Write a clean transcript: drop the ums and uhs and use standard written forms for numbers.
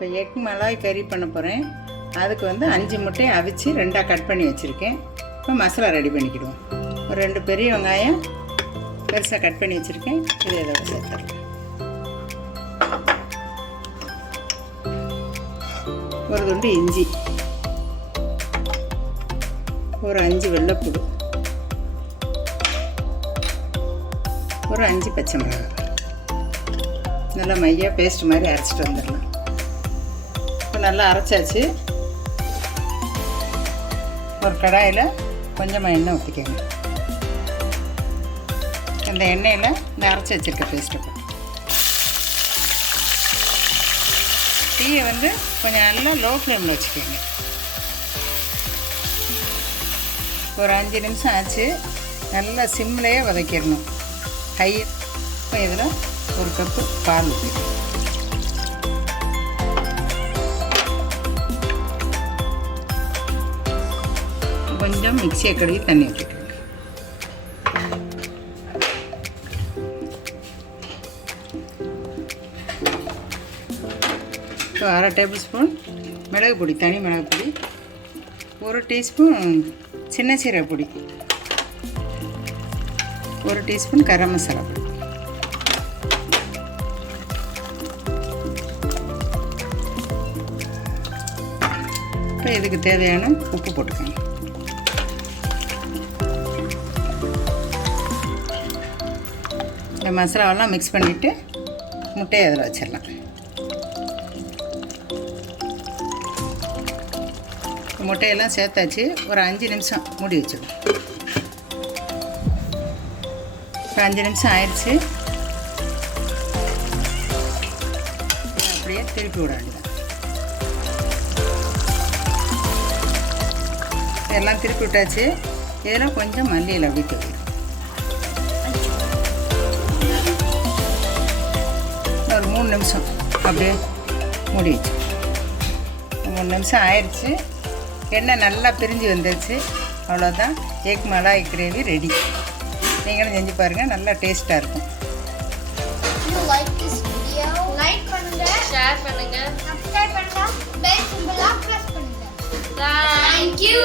இப்போ egg Malay கறி பண்ண போகிறேன். அதுக்கு வந்து 5 முட்டையை அவிச்சு 2ஆக கட் பண்ணி வச்சுருக்கேன். இப்போ மசாலா ரெடி பண்ணிக்கிடுவோம். ஒரு 2 பெரிய வெங்காயம் பெருசாக கட் பண்ணி வச்சுருக்கேன். இது இதோட சேர்த்துறேன். ஒரு துண்டு இஞ்சி, ஒரு 5 வெள்ளைப்பூடு, ஒரு 5 பச்சை மிளகாய். நல்லா மையாக பேஸ்ட் மாதிரி அரைச்சிட்டு வந்துடலாம். இப்போ நல்லா அரைச்சாச்சு. ஒரு கடாயில் கொஞ்சமாக எண்ணெய் ஊற்றிக்கோங்க. அந்த எண்ணெயில் இந்த அரைச்சி வச்சுருக்க பேஸ்ட்டை போட்டு டீயை வந்து கொஞ்சம் நல்லா லோ ஃப்ளேமில் வச்சுக்கோங்க. ஒரு 5 நிமிஷம் ஆச்சு. நல்லா சிம்லேயே வதக்கிடணும். ஹை. இப்போ இதில் ஒரு கப்பு பால் ஊற்றிக்கணும். கொஞ்சம் மிக்சியை கழுவி தண்ணி ஊற்றிக்கணும். இப்போ 1/2 டேபிள் ஸ்பூன் மிளகு பொடி, தனி மிளகு பொடி, 1 டீஸ்பூன் சின்ன சீரக பொடி, 1 டீஸ்பூன் கரம் மசாலா பொடி. இப்போ இதுக்கு தேவையான உப்பு போட்டுக்கோங்க. இந்த மசாலாவெல்லாம் மிக்ஸ் பண்ணிவிட்டு முட்டையை அதில் வச்சிடலாம். முட்டையெல்லாம் சேர்த்தாச்சு. ஒரு 5 நிமிஷம் மூடி வச்சிடும். இப்போ 5 நிமிஷம் ஆயிடுச்சு. அப்படியே திருப்பி விட வேண்டியதான். எல்லாம் திருப்பி விட்டாச்சு. இதில் கொஞ்சம் மல்லியில் அப்படி தூக்கி ஒரு 3 நிமிஷம் அப்படியே மூடி வச்சு. 3 நிமிஷம் ஆயிடுச்சு. எண்ணெய் நல்லா பிரிஞ்சு வந்துடுச்சு. அவ்வளோதான், எக் மலாய் கிரேவி ரெடி. நீங்களும் செஞ்சு பாருங்கள், நல்லா டேஸ்ட்டாக இருக்கும். லைக் பண்ணுங்க, ஷேர் பண்ணுங்க, சப்ஸ்கிரைப் பண்ணுங்க, பெல் சிம்பலை பிரஸ் பண்ணுங்க. Thank you.